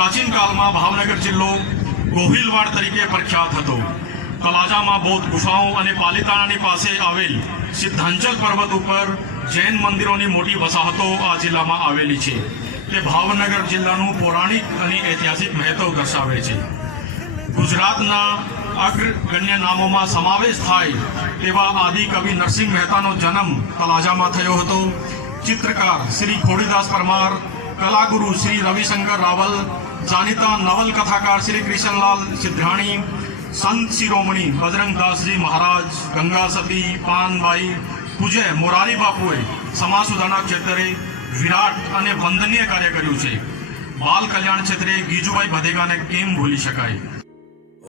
પ્રાચીન કાળમાં ભાવનગર જિલ્લો ગોહિલવાડ તરીકે પ્રખ્યાત હતો। તળાજામાં બૌદ્ધ ગુફાઓ અને પાલિતાણાની પાસે આવેલ સિદ્ધાંચલ પર્વત ઉપર જૈન મંદિરોની મોટી વસાહતો આ જિલ્લામાં આવેલી છે। તે ભાવનગર જિલ્લાનું પૌરાણિક અને ઐતિહાસિક મહત્વ દર્શાવે છે। ગુજરાતના અગ્રગણ્ય નામોમાં સમાવેશ થાય તેવા આદિ કવિ નરસિંહ મહેતાનો જન્મ તળાજામાં થયો હતો। ચિત્રકાર શ્રી ખોડીદાસ પરમાર, કલાગુરુ શ્રી રવિશંકર રાવલ, જાણીતા નવલકથાકાર શ્રી કૃષ્ણલાલ સિદ્ધાણી, સંત શિરોમણી બજરંગદાસજી મહારાજ, ગંગા સતી, પાનબાઈ, પૂજ્ય મોરારી બાપુએ સમાજ સુધારણા ક્ષેત્રે વિરાટ અને વંદનીય કાર્ય કર્યું છે। બાલ કલ્યાણ ક્ષેત્રે ગીજુભાઈ બધેગાને કેમ ભૂલી શકાય।